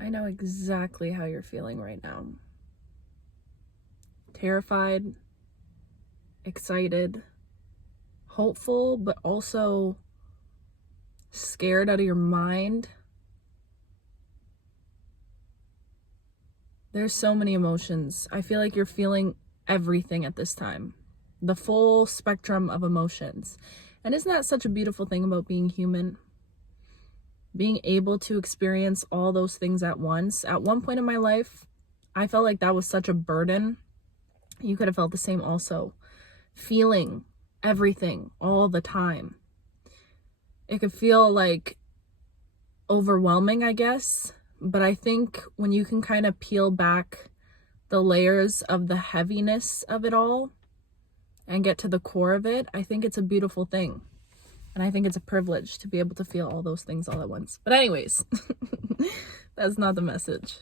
I know exactly how you're feeling right now. Terrified, excited, hopeful, but also scared out of your mind. There's so many emotions. I feel like you're feeling everything at this time. The full spectrum of emotions. And isn't that such a beautiful thing about being human? Being able to experience all those things at once. At one point in my life, I felt like that was such a burden. You could have felt the same also. Feeling everything all the time. It could feel like overwhelming, I guess. But I think when you can kind of peel back the layers of the heaviness of it all and get to the core of it, I think it's a beautiful thing. And I think it's a privilege to be able to feel all those things all at once. But anyways, that's not the message.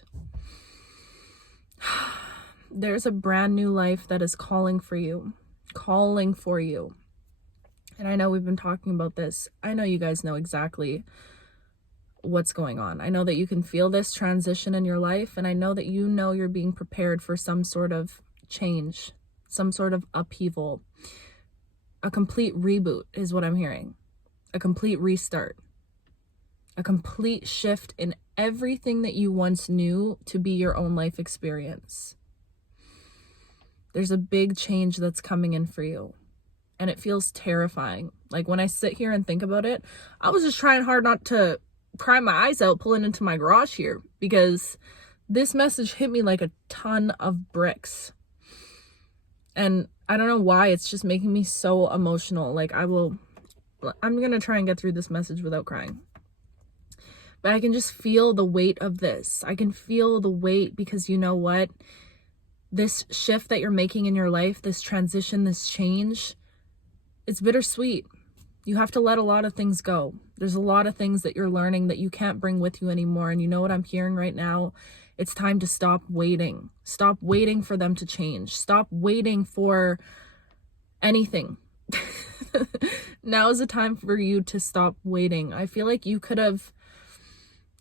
There's a brand new life that is calling for you. And I know we've been talking about this. I know you guys know exactly what's going on. I know that you can feel this transition in your life, and I know that you know you're being prepared for some sort of change, some sort of upheaval. A complete reboot is what I'm hearing. A complete restart. A complete shift in everything that you once knew to be your own life experience. There's a big change that's coming in for you. And it feels terrifying. Like when I sit here and think about it, I was just trying hard not to cry my eyes out pulling into my garage here, because this message hit me like a ton of bricks. And I don't know why, it's just making me so emotional. Like I'm gonna try and get through this message without crying. But I can just feel the weight of this. I can feel the weight, because you know what? This shift that you're making in your life, this transition, this change, it's bittersweet. You have to let a lot of things go. There's a lot of things that you're learning that you can't bring with you anymore. And you know what I'm hearing right now? It's time to stop waiting. Stop waiting for them to change. Stop waiting for anything. Now is the time for you to stop waiting. I feel like you could have,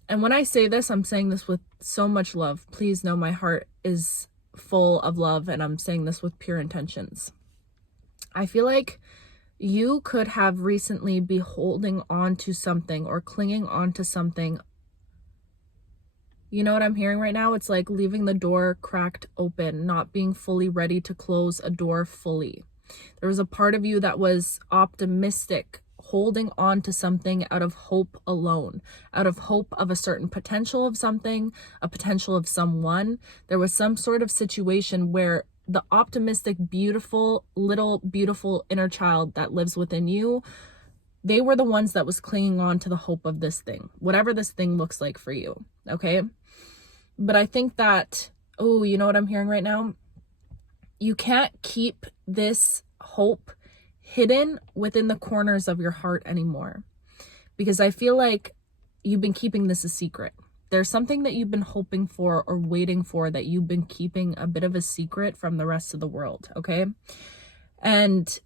and when I say this, I'm saying this with so much love. Please know my heart is full of love, and I'm saying this with pure intentions. I feel like you could have recently be holding on to something or clinging on to something. You know what I'm hearing right now? It's like leaving the door cracked open, not being fully ready to close a door fully. There was a part of you that was optimistic, holding on to something out of hope alone, out of hope of a certain potential of something, a potential of someone. There was some sort of situation where the optimistic, beautiful, little, beautiful inner child that lives within you, they were the ones that was clinging on to the hope of this thing, whatever this thing looks like for you, okay? But I think that, oh, you know what I'm hearing right now? You can't keep this hope hidden within the corners of your heart anymore, because I feel like you've been keeping this a secret. There's something that you've been hoping for or waiting for that you've been keeping a bit of a secret from the rest of the world, okay? And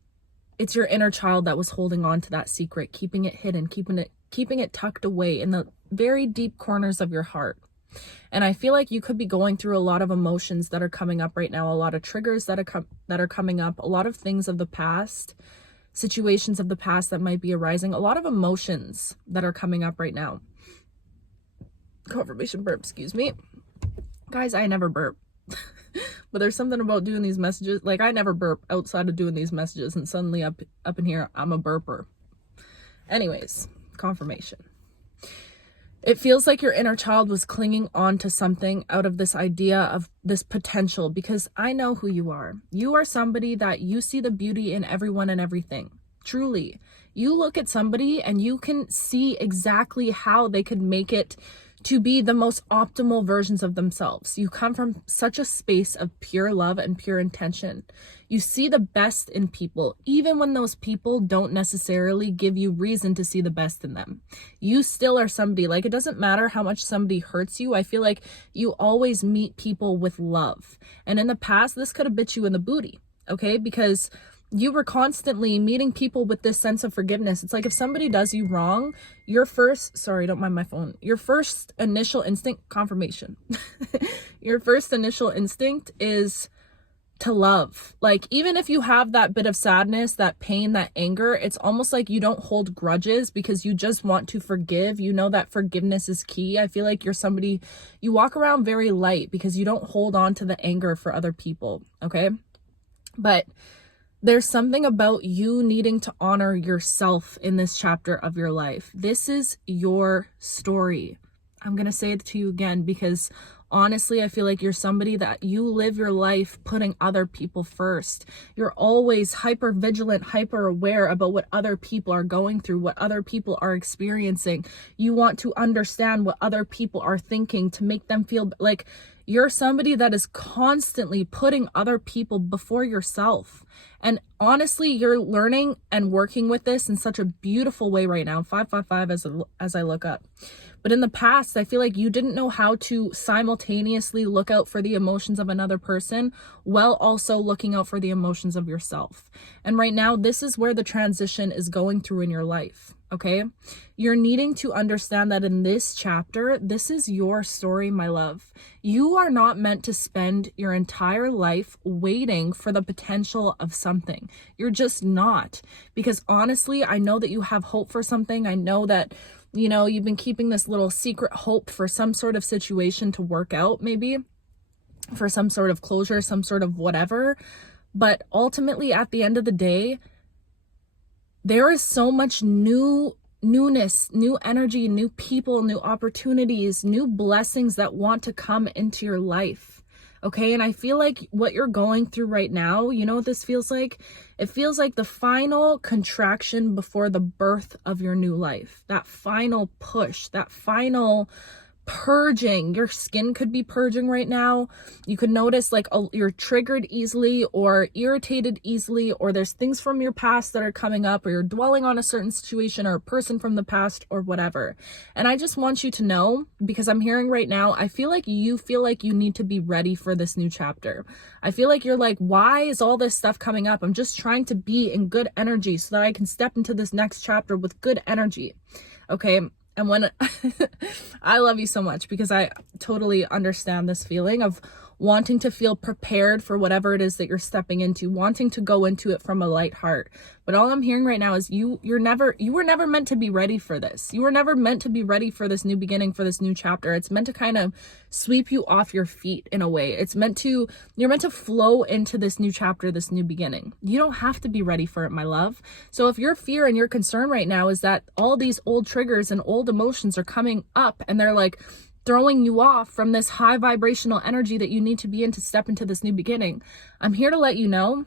it's your inner child that was holding on to that secret, keeping it hidden, keeping it tucked away in the very deep corners of your heart. And I feel like you could be going through a lot of emotions that are coming up right now, a lot of triggers that are coming up, a lot of things of the past, situations of the past that might be arising, a lot of emotions that are coming up right now. Confirmation burp, excuse me. Guys, I never burp. But there's something about doing these messages. Like, I never burp outside of doing these messages, and suddenly up in here, I'm a burper. Anyways, confirmation. It feels like your inner child was clinging on to something out of this idea of this potential, because I know who you are. You are somebody that you see the beauty in everyone and everything. Truly. You look at somebody and you can see exactly how they could make it to be the most optimal versions of themselves. You come from such a space of pure love and pure intention. You see the best in people, even when those people don't necessarily give you reason to see the best in them. You still are somebody, like, it doesn't matter how much somebody hurts you. I feel like you always meet people with love. And in the past, this could have bit you in the booty, okay? Because you were constantly meeting people with this sense of forgiveness. It's like if somebody does you wrong, your first, sorry, don't mind my phone. Your first initial instinct, confirmation. Your first initial instinct is to love. Like, even if you have that bit of sadness, that pain, that anger, it's almost like you don't hold grudges because you just want to forgive. You know that forgiveness is key. I feel like you're somebody, you walk around very light because you don't hold on to the anger for other people, okay? But there's something about you needing to honor yourself in this chapter of your life. This is your story. I'm going to say it to you again because honestly, I feel like you're somebody that you live your life putting other people first. You're always hyper vigilant, hyper aware about what other people are going through, what other people are experiencing. You want to understand what other people are thinking to make them feel like you're somebody that is constantly putting other people before yourself. And honestly, you're learning and working with this in such a beautiful way right now. 555 as I look up. But in the past, I feel like you didn't know how to simultaneously look out for the emotions of another person while also looking out for the emotions of yourself. And right now, this is where the transition is going through in your life, okay? You're needing to understand that in this chapter, this is your story, my love. You are not meant to spend your entire life waiting for the potential of something. You're just not. Because honestly, I know that you have hope for something. I know that you've been keeping this little secret hope for some sort of situation to work out, maybe for some sort of closure, some sort of whatever. But ultimately, at the end of the day, there is so much newness, new energy, new people, new opportunities, new blessings that want to come into your life. Okay, and I feel like what you're going through right now, you know what this feels like? It feels like the final contraction before the birth of your new life. That final push, that final purging. Your skin could be purging right now. You could notice like you're triggered easily or irritated easily, or there's things from your past that are coming up, or you're dwelling on a certain situation or a person from the past or whatever. And I just want you to know, because I'm hearing right now, I feel like you need to be ready for this new chapter. I feel like you're like, why is all this stuff coming up? I'm just trying to be in good energy so that I can step into this next chapter with good energy. Okay. And when I love you so much because I totally understand this feeling of wanting to feel prepared for whatever it is that you're stepping into, wanting to go into it from a light heart. But all I'm hearing right now is you were never meant to be ready for this. You were never meant to be ready for this new beginning, for this new chapter. It's meant to kind of sweep you off your feet in a way. You're meant to flow into this new chapter, this new beginning. You don't have to be ready for it, my love. So if your fear and your concern right now is that all these old triggers and old emotions are coming up and they're like throwing you off from this high vibrational energy that you need to be in to step into this new beginning, I'm here to let you know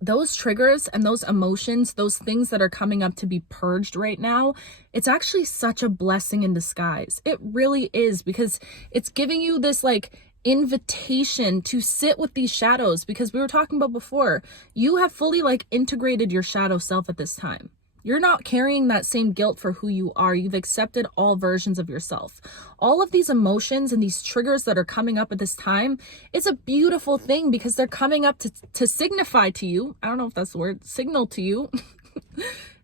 those triggers and those emotions, those things that are coming up to be purged right now, it's actually such a blessing in disguise. It really is, because it's giving you this like invitation to sit with these shadows, because we were talking about before, you have fully like integrated your shadow self at this time. You're not carrying that same guilt for who you are. You've accepted all versions of yourself. All of these emotions and these triggers that are coming up at this time, it's a beautiful thing because they're coming up to signify to you. I don't know if that's the word, signal to you.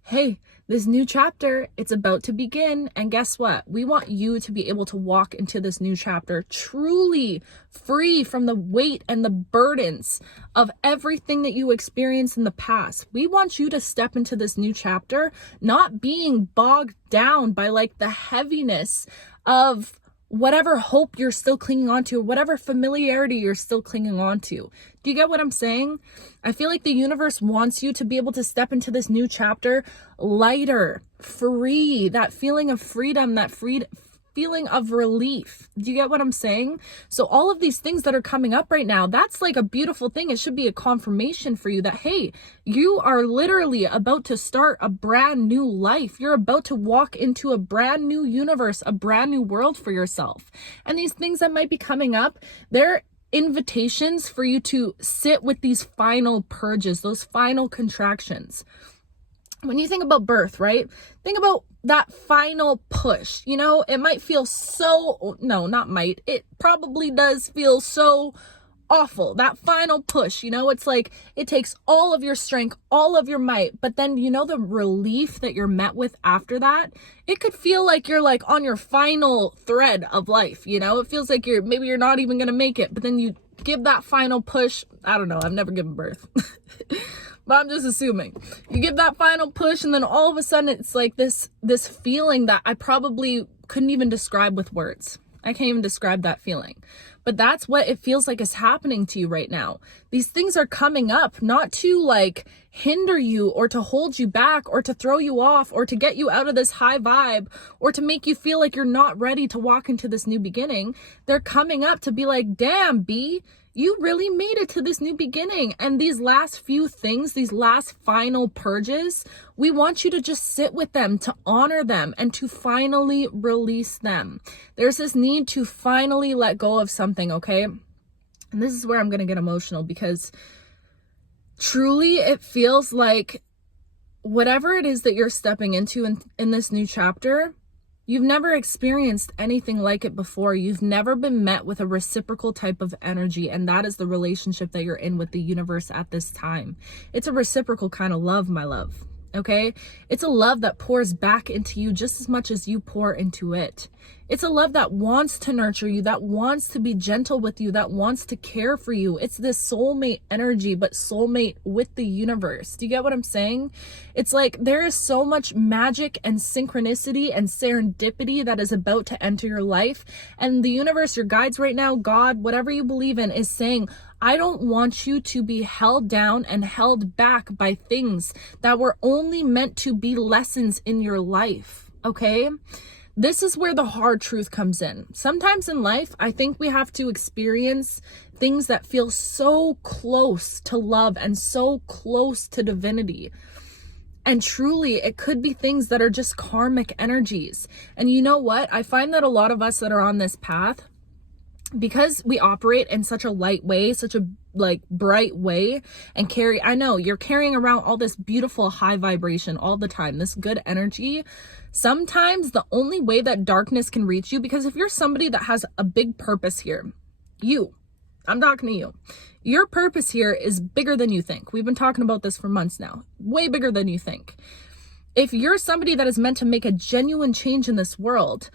Hey, this new chapter, it's about to begin. And guess what? We want you to be able to walk into this new chapter truly free from the weight and the burdens of everything that you experienced in the past. We want you to step into this new chapter not being bogged down by like the heaviness of whatever hope you're still clinging on to, or whatever familiarity you're still clinging on to. Do you get what I'm saying? I feel like the universe wants you to be able to step into this new chapter lighter, free, that feeling of freedom, that feeling of relief. Do you get what I'm saying? So all of these things that are coming up right now, that's like a beautiful thing. It should be a confirmation for you that, hey, you are literally about to start a brand new life. You're about to walk into a brand new universe, a brand new world for yourself. And these things that might be coming up, they're invitations for you to sit with these final purges, those final contractions. When you think about birth, right? Think about that final push. You know, it might feel so, no, not might. It probably does feel so awful. That final push, you know, it's like it takes all of your strength, all of your might. But then, you know, the relief that you're met with after that, it could feel like you're like on your final thread of life, you know? It feels like maybe you're not even going to make it, but then you give that final push. I don't know. I've never given birth. But I'm just assuming you give that final push, and then all of a sudden it's like this feeling that I probably couldn't even describe with words. I can't even describe that feeling, but that's what it feels like is happening to you right now. These things are coming up, not to like hinder you or to hold you back or to throw you off or to get you out of this high vibe or to make you feel like you're not ready to walk into this new beginning. They're coming up to be like, damn, B, you really made it to this new beginning. And these last few things, these last final purges, we want you to just sit with them, to honor them, and to finally release them. There's this need to finally let go of something, okay? And this is where I'm going to get emotional, because truly it feels like whatever it is that you're stepping into in this new chapter, you've never experienced anything like it before. You've never been met with a reciprocal type of energy, and that is the relationship that you're in with the universe at this time. It's a reciprocal kind of love, my love, okay? It's a love that pours back into you just as much as you pour into it. It's a love that wants to nurture you, that wants to be gentle with you, that wants to care for you. It's this soulmate energy, but soulmate with the universe. Do you get what I'm saying? It's like there is so much magic and synchronicity and serendipity that is about to enter your life. And the universe, your guides right now, God, whatever you believe in, is saying, I don't want you to be held down and held back by things that were only meant to be lessons in your life, okay? This is where the hard truth comes in. Sometimes in life, I think we have to experience things that feel so close to love and so close to divinity. And truly, it could be things that are just karmic energies. And you know what? I find that a lot of us that are on this path, because we operate in such a light way, such a like bright way, and I know you're carrying around all this beautiful high vibration all the time, this good energy. Sometimes the only way that darkness can reach you, because if you're somebody that has a big purpose here, I'm talking to you. Your purpose here is bigger than you think. We've been talking about this for months now. Way bigger than you think. If you're somebody that is meant to make a genuine change in this world,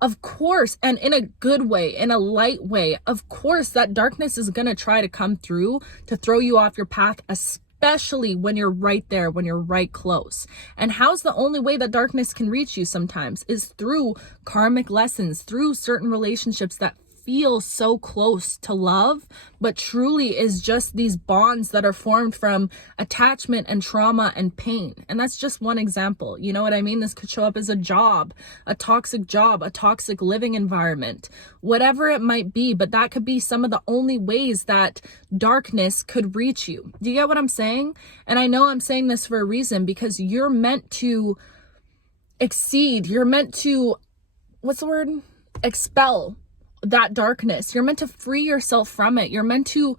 of course, and in a good way, in a light way, of course, that darkness is going to try to come through to throw you off your path, especially when you're right there, when you're right close. And how's the only way that darkness can reach you sometimes is through karmic lessons, through certain relationships that feel so close to love, but truly is just these bonds that are formed from attachment and trauma and pain. And that's just one example. You know what I mean? This could show up as a job, a toxic living environment, whatever it might be, but that could be some of the only ways that darkness could reach you. Do you get what I'm saying? And I know I'm saying this for a reason, because you're meant to exceed, you're meant to, expel that darkness. You're meant to free yourself from it. You're meant to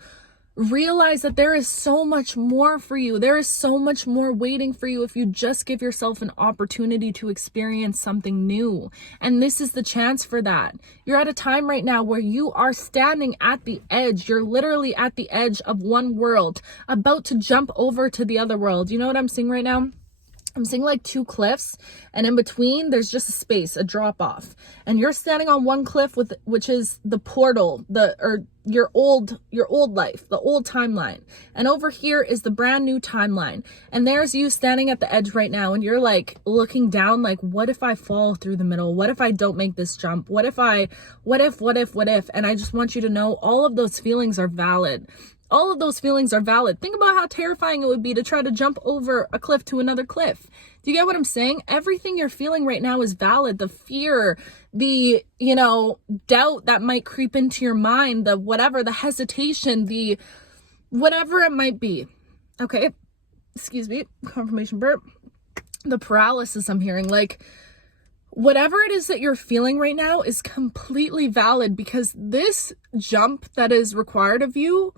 realize that there is so much more for you. There is so much more waiting for you if you just give yourself an opportunity to experience something new. And this is the chance for that. You're at a time right now where you are standing at the edge. You're literally at the edge of one world, about to jump over to the other world. You know what I'm seeing right now? I'm seeing like two cliffs, and in between there's just a space, a drop off, and you're standing on one cliff which is the portal, your old life, the old timeline, and over here is the brand new timeline. And there's you standing at the edge right now, and you're like looking down like, what if I fall through the middle? What if I don't make this jump? What if? And I just want you to know all of those feelings are valid. All of those feelings are valid. Think about how terrifying it would be to try to jump over a cliff to another cliff. Do you get what I'm saying? Everything you're feeling right now is valid. The fear, the, doubt that might creep into your mind, the hesitation, the whatever it might be. Okay. Excuse me. Confirmation burp. The paralysis I'm hearing, like, whatever it is that you're feeling right now is completely valid, because this jump that is required of you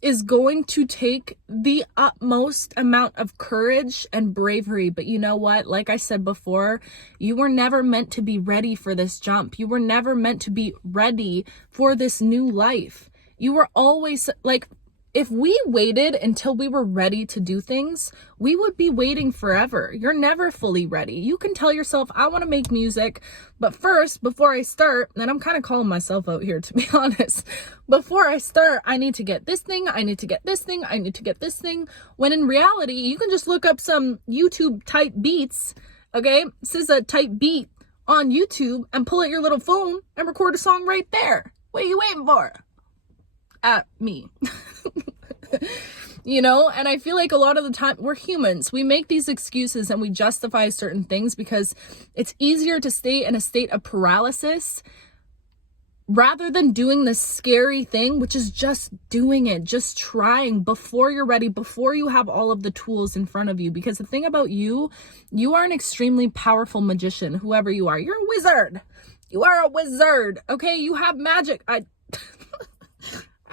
is going to take the utmost amount of courage and bravery. But you know what? Like I said before, you were never meant to be ready for this jump. You were never meant to be ready for this new life. You were always like, if we waited until we were ready to do things, we would be waiting forever. You're never fully ready. You can tell yourself, I want to make music, but first, before I start, and I'm kind of calling myself out here, to be honest, before I start, I need to get this thing, I need to get this thing, I need to get this thing, when in reality, you can just look up some YouTube type beats, okay, SZA type beat on YouTube and pull out your little phone and record a song right there. What are you waiting for? At me. You know, and I feel like a lot of the time we're humans. We make these excuses and we justify certain things because it's easier to stay in a state of paralysis rather than doing this scary thing, which is just doing it, just trying before you're ready, before you have all of the tools in front of you. Because the thing about you are an extremely powerful magician, whoever you are. You're a wizard. You are a wizard. Okay, you have magic.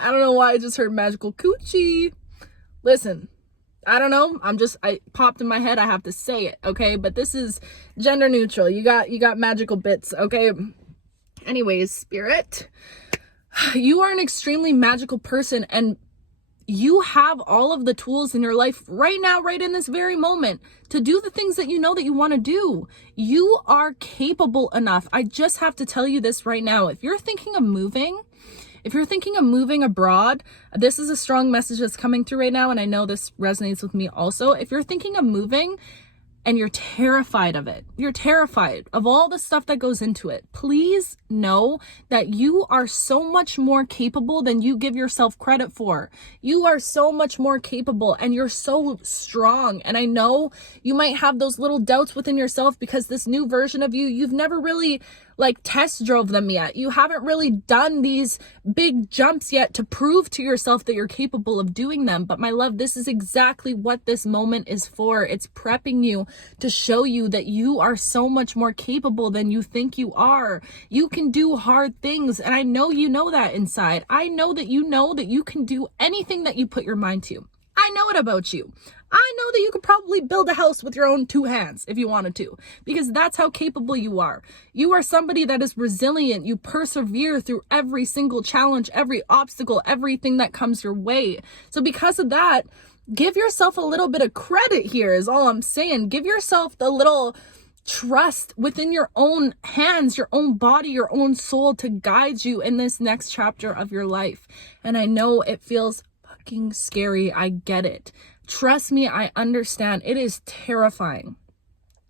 I don't know why I just heard magical coochie. Listen, I don't know. I popped in my head. I have to say it, okay? But this is gender neutral. You got magical bits, okay? Anyways, spirit, you are an extremely magical person, and you have all of the tools in your life right now, right in this very moment, to do the things that you know that you want to do. You are capable enough. I just have to tell you this right now. If you're thinking of moving abroad, this is a strong message that's coming through right now, and I know this resonates with me also. If you're thinking of moving and you're terrified of it, you're terrified of all the stuff that goes into it, please know that you are so much more capable than you give yourself credit for. You are so much more capable, and you're so strong. And I know you might have those little doubts within yourself because this new version of you, you've never really test drove them yet. You haven't really done these big jumps yet to prove to yourself that you're capable of doing them. But my love, this is exactly what this moment is for. It's prepping you to show you that you are so much more capable than you think you are. You can do hard things, and I know you know that inside. I know that you can do anything that you put your mind to. I know it about you. I know that you could probably build a house with your own two hands if you wanted to, because that's how capable you are. You are somebody that is resilient. You persevere through every single challenge, every obstacle, everything that comes your way. So because of that, give yourself a little bit of credit here is all I'm saying. Give yourself the little trust within your own hands, your own body, your own soul to guide you in this next chapter of your life. And I know it feels fucking scary. I get it. Trust me, I understand. It is terrifying.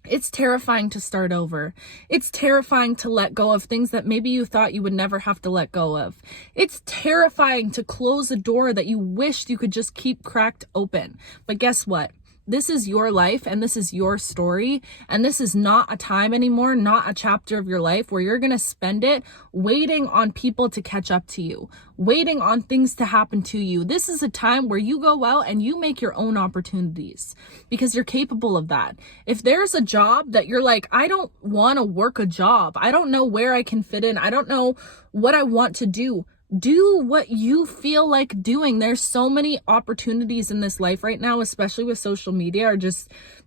It's terrifying to start over. It's terrifying to let go of things that maybe you thought you would never have to let go of. It's terrifying to close a door that you wished you could just keep cracked open. But guess what? This is your life, and this is your story, and this is not a time anymore, not a chapter of your life where you're going to spend it waiting on people to catch up to you, waiting on things to happen to you. This is a time where you go out and you make your own opportunities because you're capable of that. If there's a job that you're like, I don't want to work a job, I don't know where I can fit in, I don't know what I want to do what you feel like doing. There's so many opportunities in this life right now, especially with social media,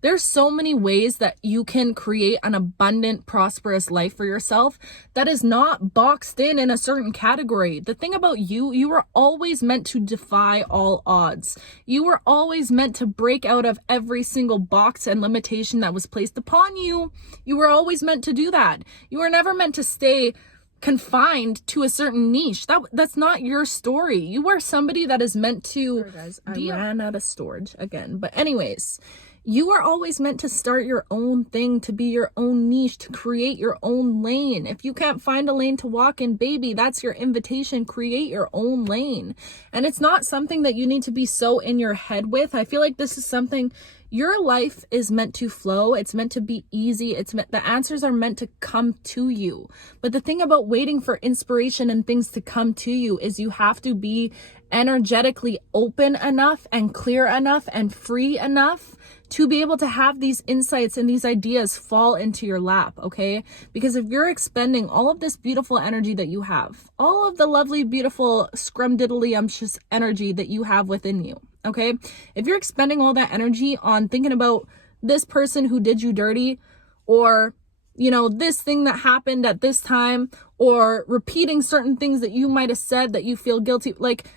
there's so many ways that you can create an abundant, prosperous life for yourself that is not boxed in a certain category. The thing about you were always meant to defy all odds. You were always meant to break out of every single box and limitation that was placed upon you. You were always meant to do that. You were never meant to stay confined to a certain niche. That's not your story. You are somebody that is meant to. Sorry guys, I ran out of storage again. But anyways, you are always meant to start your own thing, to be your own niche, to create your own lane. If you can't find a lane to walk in, baby, that's your invitation. Create your own lane. And it's not something that you need to be so in your head with. I feel like this is something. Your life is meant to flow. It's meant to be easy. The answers are meant to come to you. But the thing about waiting for inspiration and things to come to you is you have to be energetically open enough and clear enough and free enough to be able to have these insights and these ideas fall into your lap, okay? Because if you're expending all of this beautiful energy that you have, all of the lovely, beautiful, scrumdiddlyumptious energy that you have within you, okay? If you're expending all that energy on thinking about this person who did you dirty, or, this thing that happened at this time, or repeating certain things that you might have said that you feel guilty. Like,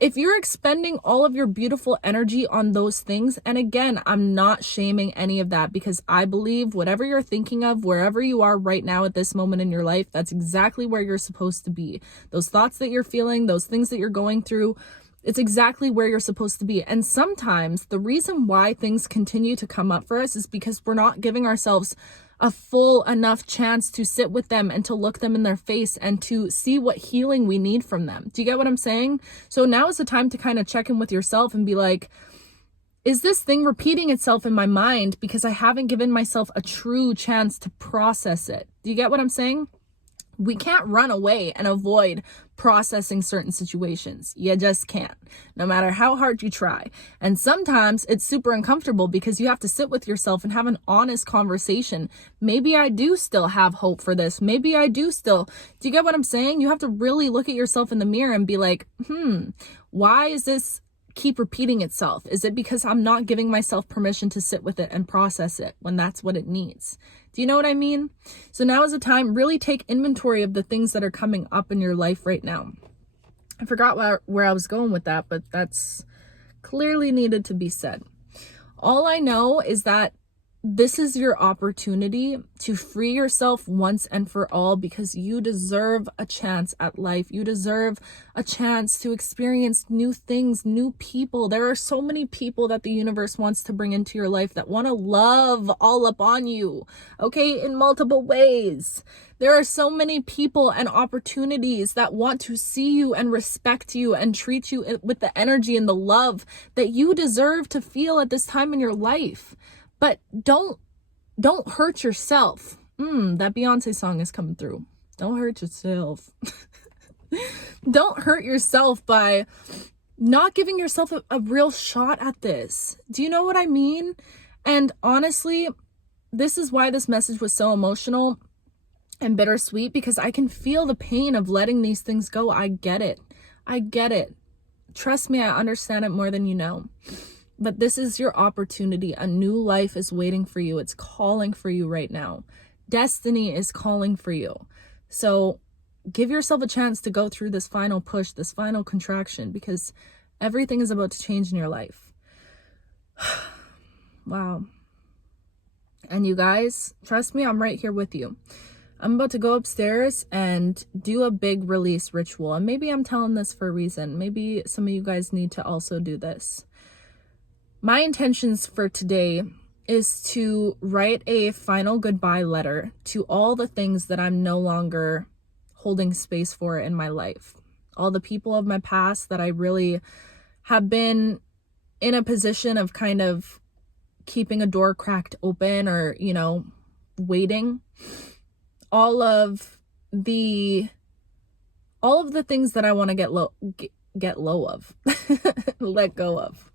if you're expending all of your beautiful energy on those things, and again, I'm not shaming any of that, because I believe whatever you're thinking of, wherever you are right now at this moment in your life, that's exactly where you're supposed to be. Those thoughts that you're feeling, those things that you're going through, it's exactly where you're supposed to be. And sometimes the reason why things continue to come up for us is because we're not giving ourselves a full enough chance to sit with them and to look them in their face and to see what healing we need from them. Do you get what I'm saying? So now is the time to kind of check in with yourself and be like, is this thing repeating itself in my mind because I haven't given myself a true chance to process it? Do you get what I'm saying? We can't run away and avoid processing certain situations. You just can't, no matter how hard you try. And sometimes it's super uncomfortable because you have to sit with yourself and have an honest conversation. Maybe I do still have hope for this. Maybe I do still. Do you get what I'm saying? You have to really look at yourself in the mirror and be like, why is this keep repeating itself? Is it because I'm not giving myself permission to sit with it and process it when that's what it needs? Do you know what I mean? So now is the time, really take inventory of the things that are coming up in your life right now. I forgot where I was going with that, but that's clearly needed to be said. All I know is that this is your opportunity to free yourself once and for all, because you deserve a chance at life. You deserve a chance to experience new things, new people. There are so many people that the universe wants to bring into your life that want to love all up on you, okay, in multiple ways. There are so many people and opportunities that want to see you and respect you and treat you with the energy and the love that you deserve to feel at this time in your life. But don't hurt yourself. That Beyonce song is coming through. Don't hurt yourself. Don't hurt yourself by not giving yourself a real shot at this. Do you know what I mean? And honestly, this is why this message was so emotional and bittersweet, because I can feel the pain of letting these things go. I get it. I get it. Trust me, I understand it more than you know. But this is your opportunity. A new life is waiting for you. It's calling for you right now. Destiny is calling for you. So give yourself a chance to go through this final push, this final contraction, because everything is about to change in your life. Wow. And you guys, trust me, I'm right here with you. I'm about to go upstairs and do a big release ritual. And maybe I'm telling this for a reason. Maybe some of you guys need to also do this. My intentions for today is to write a final goodbye letter to all the things that I'm no longer holding space for in my life. All the people of my past that I really have been in a position of kind of keeping a door cracked open or, waiting. All of the things that I want to get low of, let go of.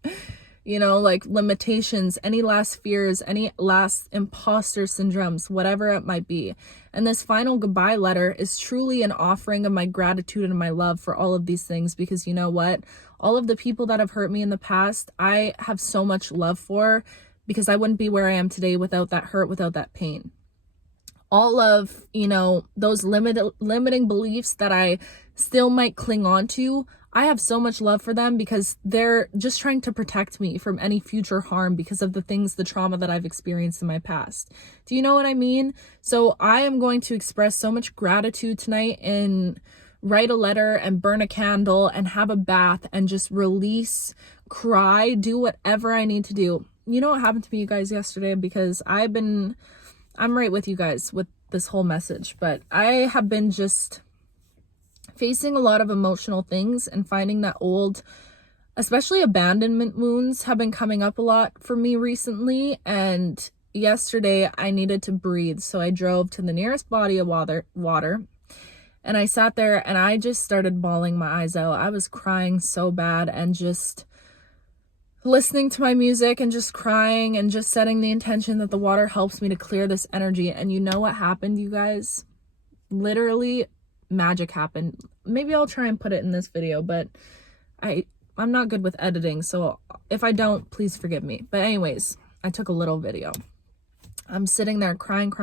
Like limitations, any last fears, any last imposter syndromes, whatever it might be. And this final goodbye letter is truly an offering of my gratitude and my love for all of these things, because you know what? All of the people that have hurt me in the past, I have so much love for, because I wouldn't be where I am today without that hurt, without that pain. All of, those limiting beliefs that I still might cling on to, I have so much love for them, because they're just trying to protect me from any future harm because of the trauma that I've experienced in my past. Do you know what I mean? So I am going to express so much gratitude tonight and write a letter and burn a candle and have a bath and just release, cry, do whatever I need to do. You know what happened to me, you guys, yesterday? Because I'm right with you guys with this whole message, but I have been just facing a lot of emotional things and finding that old, especially abandonment wounds, have been coming up a lot for me recently. And yesterday I needed to breathe, so I drove to the nearest body of water, and I sat there and I just started bawling my eyes out. I was crying so bad, and just listening to my music and just crying and just setting the intention that the water helps me to clear this energy. And you know what happened, you guys? Literally magic happened. Maybe I'll try and put it in this video, but I'm not good with editing, so if I don't, please forgive me. But anyways, I took a little video. I'm sitting there crying.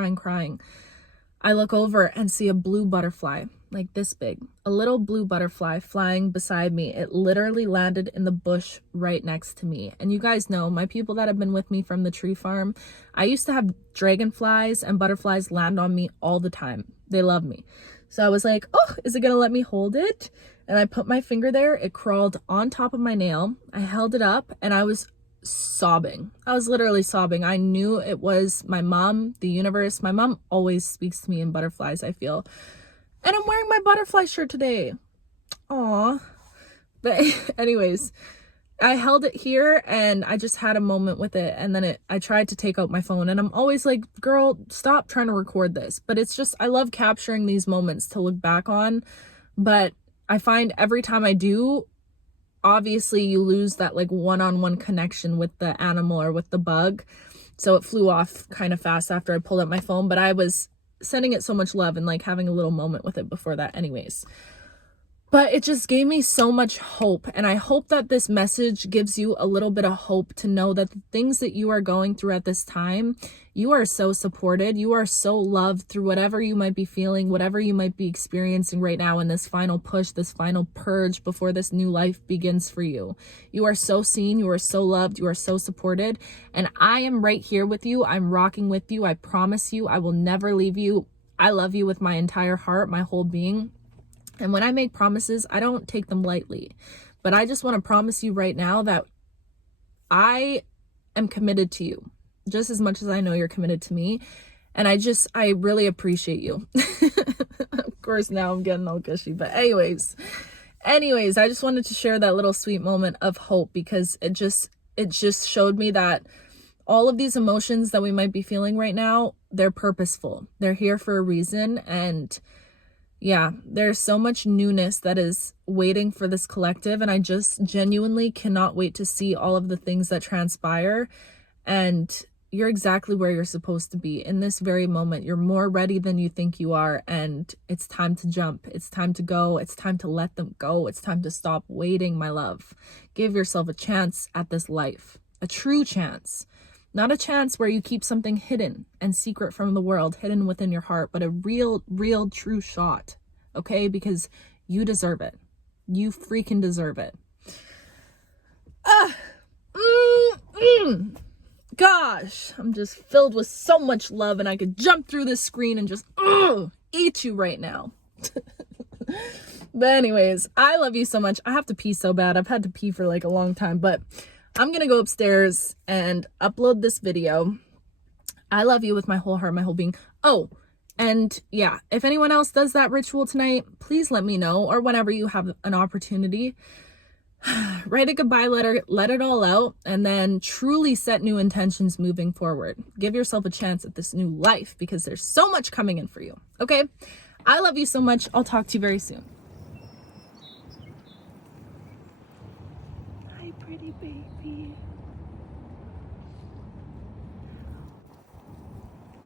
I look over and see a blue butterfly, like this big, a little blue butterfly flying beside me. It literally landed in the bush right next to me. And you guys know, my people that have been with me from the tree farm, I used to have dragonflies and butterflies land on me all the time. They love me. So I was like, oh, is it gonna let me hold it? And I put my finger there. It crawled on top of my nail. I held it up and I was sobbing. I was literally sobbing. I knew it was my mom, the universe. My mom always speaks to me in butterflies, I feel. And I'm wearing my butterfly shirt today. Aw. But anyways, I held it here and I just had a moment with it. And then I tried to take out my phone and I'm always like, girl, stop trying to record this. But it's just, I love capturing these moments to look back on. But I find every time I do, obviously you lose that like one-on-one connection with the animal or with the bug. So it flew off kind of fast after I pulled up my phone, but I was sending it so much love and like having a little moment with it before that anyways. But it just gave me so much hope. And I hope that this message gives you a little bit of hope to know that the things that you are going through at this time, you are so supported. You are so loved through whatever you might be feeling, whatever you might be experiencing right now in this final push, this final purge before this new life begins for you. You are so seen. You are so loved. You are so supported. And I am right here with you. I'm rocking with you. I promise you, I will never leave you. I love you with my entire heart, my whole being. And when I make promises, I don't take them lightly. But I just want to promise you right now that I am committed to you just as much as I know you're committed to me. And I really appreciate you. Of course, now I'm getting all gushy. But anyways, I just wanted to share that little sweet moment of hope because it just showed me that all of these emotions that we might be feeling right now, they're purposeful. They're here for a reason. And yeah, there's so much newness that is waiting for this collective. And I just genuinely cannot wait to see all of the things that transpire. And you're exactly where you're supposed to be in this very moment. You're more ready than you think you are. And it's time to jump. It's time to go. It's time to let them go. It's time to stop waiting, my love. Give yourself a chance at this life. A true chance. Not a chance where you keep something hidden and secret from the world, hidden within your heart, but a real, true shot, okay? Because you deserve it. You freaking deserve it. Gosh, I'm just filled with so much love and I could jump through this screen and just eat you right now. But anyways, I love you so much. I have to pee so bad. I've had to pee for like a long time, but I'm going to go upstairs and upload this video. I love you with my whole heart, my whole being. Oh, and yeah, if anyone else does that ritual tonight, please let me know, or whenever you have an opportunity. Write a goodbye letter, let it all out, and then truly set new intentions moving forward. Give yourself a chance at this new life because there's so much coming in for you. Okay? I love you so much. I'll talk to you very soon. Hi, pretty baby.